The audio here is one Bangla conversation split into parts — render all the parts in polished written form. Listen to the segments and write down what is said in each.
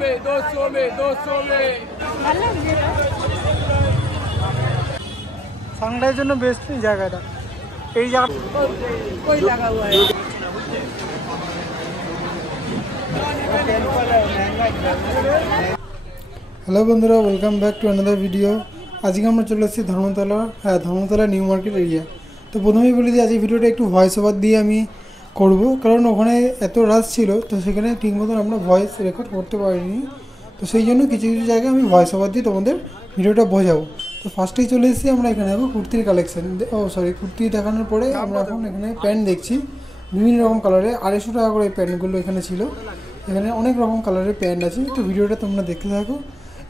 में 200 में 200 में সাংটার জন্য বেস্ট জায়গাটা এই জায়গা कोई लगा हुआ है। হ্যালো বন্ধুরা, welcome back to another video. আজকে আমরা চলে এসেছি Dharmatala, Dharmatala new market area. তো প্রথমেই বলি যে আজকে ভিডিওটা একটু ভয়েস ওভার দিয়ে আমি করব, কারণ ওখানে এত রাশ ছিল তো সেখানে ঠিক মতন আমরা ভয়েস রেকর্ড করতে পারিনি। তো সেই জন্য কিছু কিছু জায়গায় আমি ভয়েস ওভার দিয়ে তোমাদের ভিডিওটা বোঝাবো। তো ফার্স্টেই চলে এসেছি আমরা এখানে দেখো কুর্তির কালেকশান। কুর্তি দেখানোর পরে আমরা এখন এখানে প্যান্ট দেখছি বিভিন্ন রকম কালারে। 250 টাকা করে এই প্যান্টগুলো এখানে ছিল। এখানে অনেক রকম কালারের প্যান্ট আছে। তো ভিডিওটা তোমরা দেখতে থাকো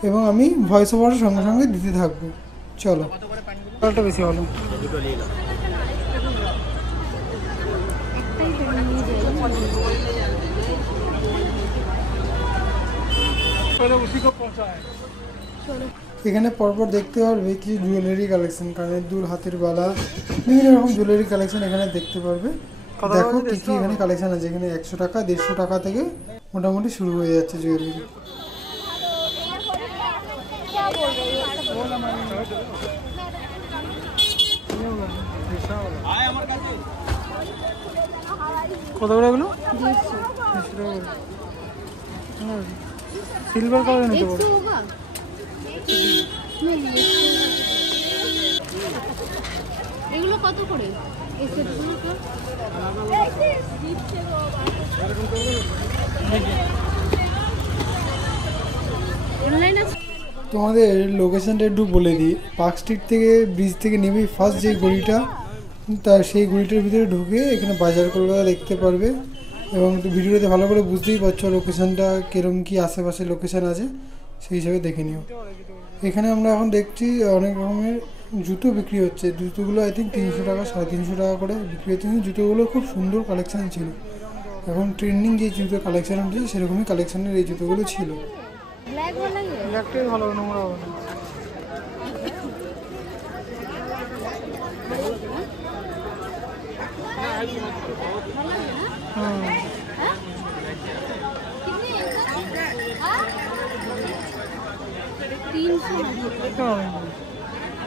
এবং আমি ভয়েস ওভারের সঙ্গে সঙ্গে দিতে থাকবো। চলো, কালারটা বেশি ভালো। এখানে পরপর দেখতে পারবে কিছু জুয়েলারি কালেকশন, কানের দুল, হাতের বালা, বিভিন্ন রকম জুয়েলারি কালেকশন এখানে দেখতে পারবে। দেখো কী কী এখানে কালেকশন আছে। এখানে 100 টাকা 150 টাকা থেকে মোটামুটি শুরু হয়ে যাচ্ছে জুয়েলারি। কত করে এগুলো? 200 টাকা করে। সিলভার কালার নিতে পারো। এগুলো কত করে? এই সেটগুলো তো অনলাইন আছে। তোমাদের লোকেশনটা একটু বলে দিই। পার্ক স্ট্রিট থেকে ব্রিজ থেকে নেমে ফার্স্ট যে গলিটা, তার সেই গলিটার ভিতরে ঢুকে এখানে বাজার কলকাতা দেখতে পারবে। এবং ভিডিওতে ভালো করে বুঝতেই পারছো লোকেশানটা কীরকম কী আশেপাশে লোকেশান আছে, সেই হিসাবে দেখে নিও। এখানে আমরা এখন দেখছি অনেক রকমের জুতো বিক্রি হচ্ছে। জুতোগুলো আই থিঙ্ক 300 টাকা 350 টাকা করে বিক্রি হচ্ছে। কিন্তু জুতোগুলো খুব সুন্দর কালেকশান ছিল। এখন ট্রেন্ডিং যে জুতো কালেকশান হচ্ছে সেরকমই কালেকশানের এই জুতোগুলো ছিল। ব্ল্যাকটাই ভালো, নোংরা হবে না।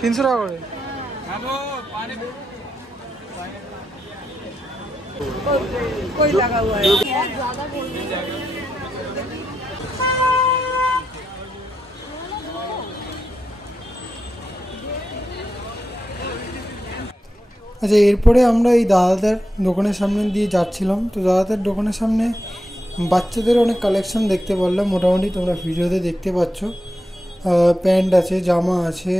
তিনশো টাকা করে। कोई लगा हुआ है। আচ্ছা, এরপরে আমরা এই দাদাদের দোকানের সামনে দিয়ে যাচ্ছিলাম। তো দাদাদের দোকানের সামনে বাচ্চাদের অনেক কালেকশন দেখতে পারলাম। মোটামুটি তোমরা ভিডিওতে দেখতে পাচ্ছ প্যান্ট আছে, জামা আছে,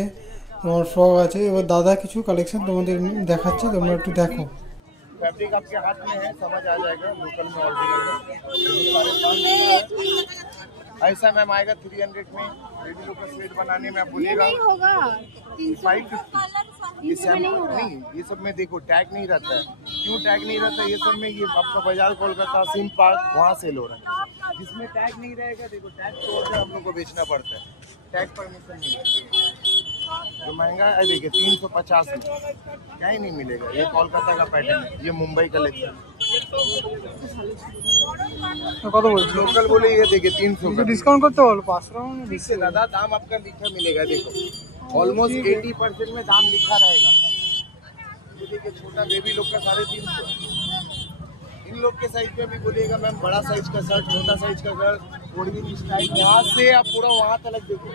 তোমার ফ্রক আছে। এবার দাদা কিছু কালেকশন তোমাদের দেখাচ্ছে, তোমরা একটু দেখো। फैब्रिक आपके हाथ में है, समझ आ जाएगा लोकल में ओरिजिनल में। ऐसा मैम आएगा 300 में। बेबी लोग का स्वेट बनाने में आप बोलिएगा नहीं होगा 550। नहीं, ये सब में देखो टैग नहीं रहता है। क्यों टैग नहीं रहता है? ये सब में ये आपका बाजार कोलकाता सिम पार्क वहाँ सेल हो रहा है। जिसमें टैग नहीं रहेगा, देखो टैग तोड़ कर हम लोग को बेचना पड़ता है। टैग परमिशन नहीं है। जो महंगा है देखिए 350 में क्या ही नहीं मिलेगा। ये कोलकाता का पैटर्न है, ये मुंबई कलेक्शन। কত বলছো? लोकल बोले ये देखिए 300 का। ডিসকাউন্ট করতে বলো 500 इससे ज्यादा दाम आपका लिखा मिलेगा। देखो ऑलमोस्ट 80% में दाम लिखा रहेगा। ये देखिए छोटा बेबी लोग का 350। इन लोग के साइज में भी बोलिएगा मैम बड़ा साइज का शर्ट, छोटा साइज का शर्ट, ओढ़नी की स्टाइल यहाँ से आप पूरा वहाँ तक देखो।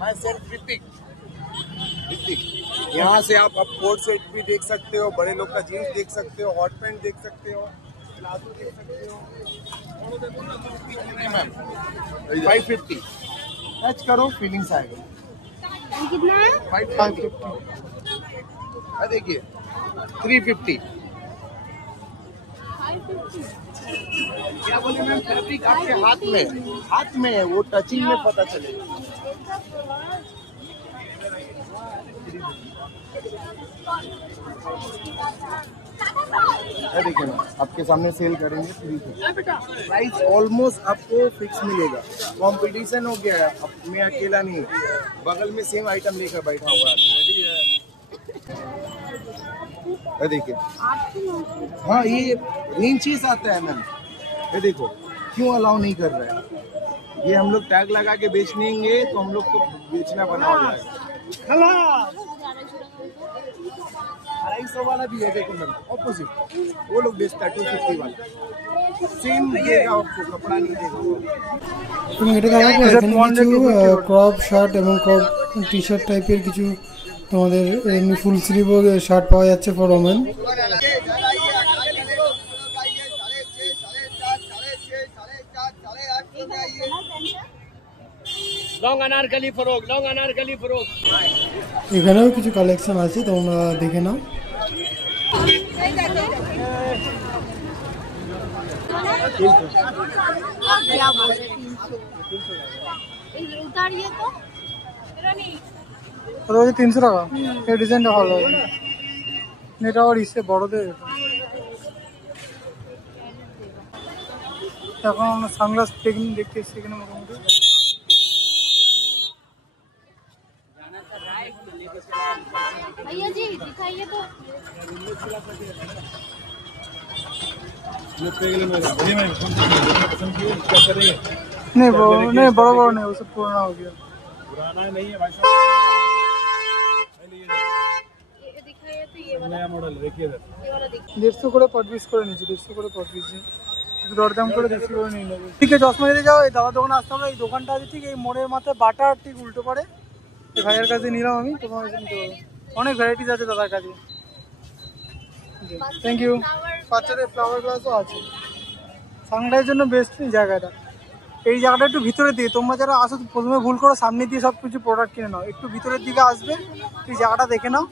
मैं सिर्फ ऋतिक यहाँ से आप कोट सेट भी देख सकते हो, बड़े लोग का जीन्स देख सकते हो, हॉट पैंट देख सकते हो, प्लाजो देख सकते हो। मैम 550 टच करो, फीलिंग्स आएगा। कितना है? 550। देखिए 350। क्या बोले मैम? फैब्रिक आपके हाथ में है, वो टचिंग में पता चलेगा। देखिए ना आपके सामने सेल करेंगे 350। प्राइस ऑलमोस्ट आपको फिक्स मिलेगा। कंपटीशन हो गया है, अब मैं अकेला नहीं, बगल में सेम आइटम लेकर बैठा हुआ है। देखिए हाँ, ये इंचीज आता है मैम। ये देखो क्यों अलाउ नहीं कर रहा है? ये हम लोग टैग लगा के बेचेंगे तो हम लोग को बेचना बना हो जाएगा। 250 वाला भी है, देखो मैम ऑपोजिट वो लोग बेचता है 250 वाला, सेम देगा आपको, कपड़ा नहीं देगा। এবং এটা দেখার পর এখানে কিছু ক্রপ শার্ট এবং ক্রপ টি শার্ট টাইপের কিছু তোমাদের এমনি ফুল স্লিভ শার্ট পাওয়া যাচ্ছে for women. Long Anarkali frock, long Anarkali frock. এখানেও কিছু কালেকশন আছে, তোমরা দেখে নাও। क्या बोल रहे 300 उतारिए तो ওটা হচ্ছে 300 টাকা। এই ডিজাইনটা ভালো হবে, এটা আবার ইসে বড়দের। এখন আমরা সানগ্লাস টেকনিক দেখতে এসেছি এখানে মোটামুটি। भैया जी दिखाइए तो नहीं नहीं बड़ा बड़ा नहीं, वो सब पुराना हो गया। पुराना नहीं है भाई साहब, ये दिखाइए तो ये वाला नया मॉडल देखिए इधर। ये वाला देखिए 150 করে পার পিস করে নিচ্ছি, 150 করে পার পিস। একটু দরদাম করে বেশি করে নিয়ে নেবে। ঠিক আছে, চশমা নিতে যাও, এই দাদা দোকানে আসতে হবে। এই দোকানটা আছে ঠিক এই মোড়ের মাথায়, বাটার ঠিক উল্টো পারে। এই ভাইয়ের কাছে নিলাম আমি, তোমার কাছে নিতে পারো। অনেক ভ্যারাইটিস আছে দাদার কাছে। Thank you. বাচ্চাদের ফ্লাওয়ার গ্লাসও আছে। সানগ্লাসের জন্য বেস্ট জায়গাটা। এই জায়গাটা একটু ভিতরের দিকে, তোমরা যারা আসো প্রথমে ভুল করো, সামনে দিয়ে সব কিছু প্রোডাক্ট কিনে নাও। একটু ভিতরের দিকে আসবে, এই জায়গাটা দেখে নাও।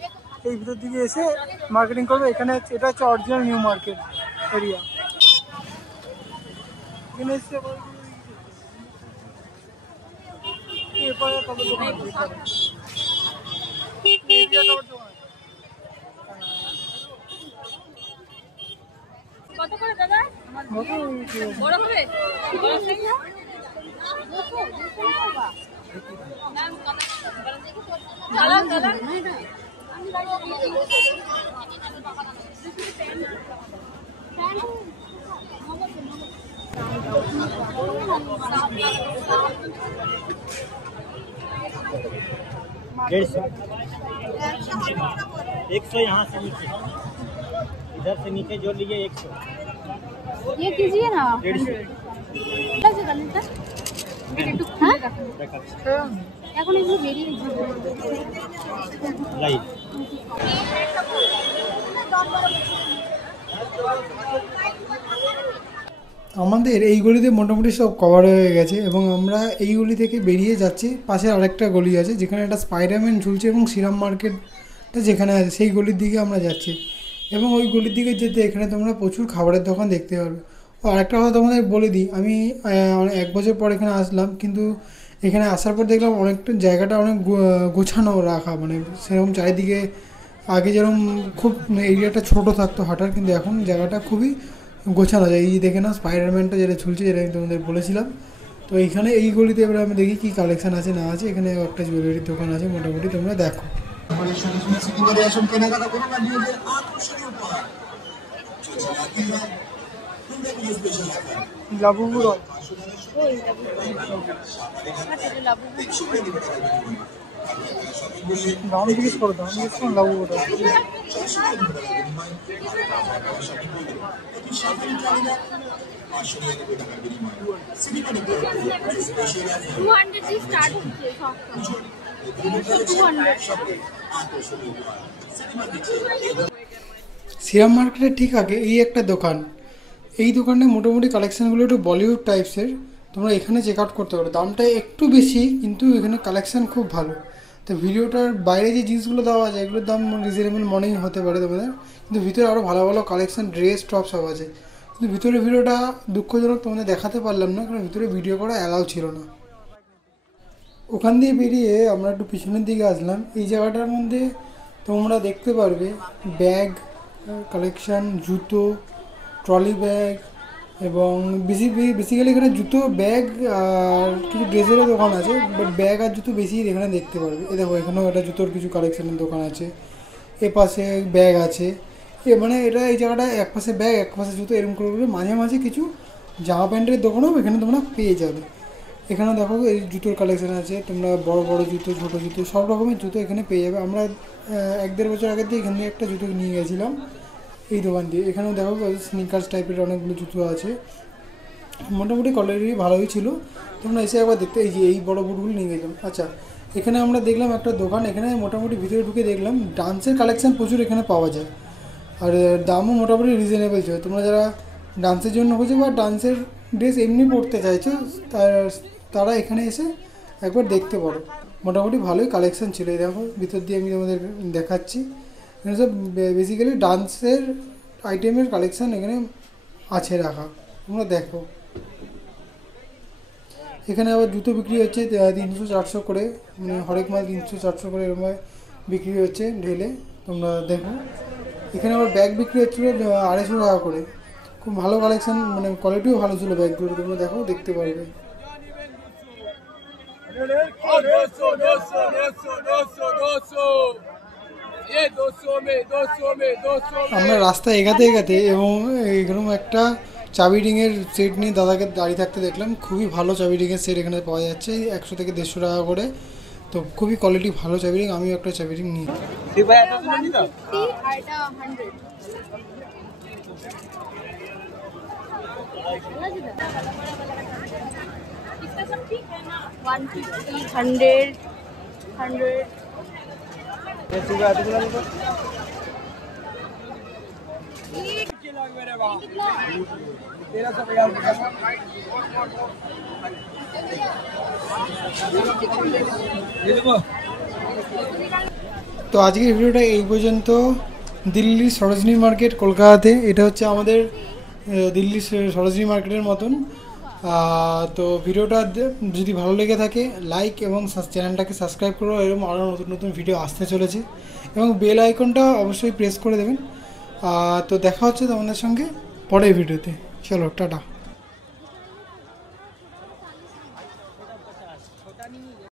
এই ভিতর দিকে এসে মার্কেটিং করবে। এখানে এটা হচ্ছে অরিজিনাল নিউ মার্কেট এরিয়া। এখানে এসে এরপরে কত দোকান আছে এরিয়াটা ওর দোকান। কত করে দাদা বড় হবে বড় সাইজ চালান দাদা एक सौ यहाँ से नीचे, इधर से नीचे जोड़ लीजिए 100। ये कीजिए ना 150 कैसे कर लेता একটু খুলে রাখুন এখন এগুলো বেরিয়ে लाइट আমাদের এই গলিতে মোটামুটি সব কভার হয়ে গেছে এবং আমরা এই গলি থেকে বেরিয়ে যাচ্ছি। পাশে আরেকটা গলি আছে যেখানে একটা স্পাইডারম্যান ঝুলছে এবং শ্রীরাম মার্কেটটা যেখানে আছে সেই গলির দিকে আমরা যাচ্ছি। এবং ওই গলির দিকে যেতে এখানে তোমরা প্রচুর খাবারের দোকান দেখতে পারবে। ও আরেকটা কথা তোমাদের বলে দিই, আমি 1 বছর পর এখানে আসলাম, কিন্তু এখানে আসার পর দেখলাম অনেকটা জায়গাটা অনেক গোছানো রাখা, মানে সেরকম চারিদিকে আগে যেরকম খুব এরিয়াটা ছোটো থাকতো হাঁটার, কিন্তু এখন জায়গাটা খুবই গোছানো যায়। এই দেখে না স্পাইডারম্যানটা যেটা ঝুলছে, যেটা আমি তোমাদের বলেছিলাম। তো এইখানে এই গলিতে এবার আমি দেখি কী কালেকশান আছে না আছে। এখানে একটা জুয়েলারির দোকান আছে, মোটামুটি তোমরা দেখো। লাবুগুড়ো দাম জিজ্ঞেস করো, দাম জিজ্ঞেস করো লাবুগুড়ো। শ্রীরাম মার্কেটের ঠিক আগে এই একটা দোকান, এই দোকানে মোটামুটি কালেকশানগুলো একটু বলিউড টাইপসের। তোমরা এখানে চেক আউট করতে পারো। দামটা একটু বেশি, কিন্তু এখানে কালেকশান খুব ভালো। তো ভিডিওটার বাইরে যে জিনিসগুলো দেওয়া আছে এগুলোর দাম রিজনেবল মনেই হতে পারে তোমাদের, কিন্তু ভিতরে আরও ভালো ভালো কালেকশান, ড্রেস, টপ সব আছে। কিন্তু ভিতরে ভিডিওটা দুঃখজনক তোমাদের দেখাতে পারলাম না, কারণ ভিতরে ভিডিও করা অ্যালাউ ছিল না। ওখান দিয়ে বেরিয়ে আমরা একটু পিছনের দিকে আসলাম। এই জায়গাটার মধ্যে তোমরা দেখতে পারবে ব্যাগ কালেকশান, জুতো, ট্রলি ব্যাগ এবং বেসিক্যালি এখানে জুতো, ব্যাগ আর কিছু ড্রেসেরও দোকান আছে, বাট ব্যাগ আর জুতো বেশি এখানে দেখতে পারবে। এ দেখো এখানেও একটা জুতোর কিছু কালেকশানের দোকান আছে, এ পাশে ব্যাগ আছে। মানে এটা এই জায়গাটা এক পাশে ব্যাগ এক পাশে জুতো, এরকম করে মাঝে মাঝে কিছু জামা প্যান্টের দোকানও এখানে তোমরা পেয়ে যাবে। এখানে দেখো এই জুতোর কালেকশান আছে, তোমরা বড় বড় জুতো, ছোটো জুতো, সব রকমের জুতো এখানে পেয়ে যাবে। আমরা 1-1.5 বছর আগে দিয়ে এখান থেকে একটা জুতো নিয়ে গেছিলাম এই দোকান দিয়ে। এখানেও দেখো স্নিকার্স টাইপের অনেকগুলো জুতো আছে, মোটামুটি কোয়ালিটি ভালোই ছিল। তোমরা এসে একবার দেখতে, এই যে এই বড় বুটগুলো নিয়ে গেলাম। আচ্ছা, এখানে আমরা দেখলাম একটা দোকান, এখানে মোটামুটি ভিতরে ঢুকে দেখলাম ডান্সের কালেকশান প্রচুর এখানে পাওয়া যায়, আর দামও মোটামুটি রিজনেবল ছিল। তোমরা যারা ডান্সের জন্য খোঁজো বা ডান্সের ড্রেস এমনি পরতে চাইছো তারা এখানে এসে একবার দেখতে পারো, মোটামুটি ভালোই কালেকশান ছিল। এই দেখো ভিতর দিয়ে আমি তোমাদের দেখাচ্ছি, এখানে সব বেসিক্যালি ডান্সের আইটেমের কালেকশান এখানে আছে রাখা, তোমরা দেখো। এখানে আবার জুতো বিক্রি হচ্ছে 300-400 করে, মানে হরেক মাল 300-400 করে এরকম বিক্রি হচ্ছে ঢেলে, তোমরা দেখো। এখানে আবার ব্যাগ বিক্রি হচ্ছিলো 250 টাকা করে, খুব ভালো কালেকশান, মানে কোয়ালিটিও ভালো ছিল ব্যাগগুলো, তোমরা দেখো, দেখতে পারবে। আমরা রাস্তা এগাতে এগাতে এবং এরকম একটা চাবি রিংয়ের সেট নিয়ে দাদাকে দাঁড়িয়ে থাকতে দেখলাম। খুবই ভালো চাবি রিংয়ের সেট এখানে পাওয়া যাচ্ছে 100 থেকে 150 টাকা করে, তো খুবই কোয়ালিটি ভালো চাবি রিং। আমিও একটা চাবি রিং নিই। তো আজকের ভিডিওটা এই পর্যন্ত। দিল্লির সরোজিনী মার্কেট কলকাতাতে, এটা হচ্ছে আমাদের দিল্লির সরোজিনী মার্কেটের মতন। তো ভিডিওটা যদি ভালো লেগে থাকে লাইক এবং চ্যানেলটাকে সাবস্ক্রাইব করো, এরকম আরও নতুন নতুন ভিডিও আসতে চলেছে, এবং বেল আইকনটা অবশ্যই প্রেস করে দেবেন। তো দেখা হচ্ছে তোমাদের সঙ্গে পরের ভিডিওতে। চলো, টাটা।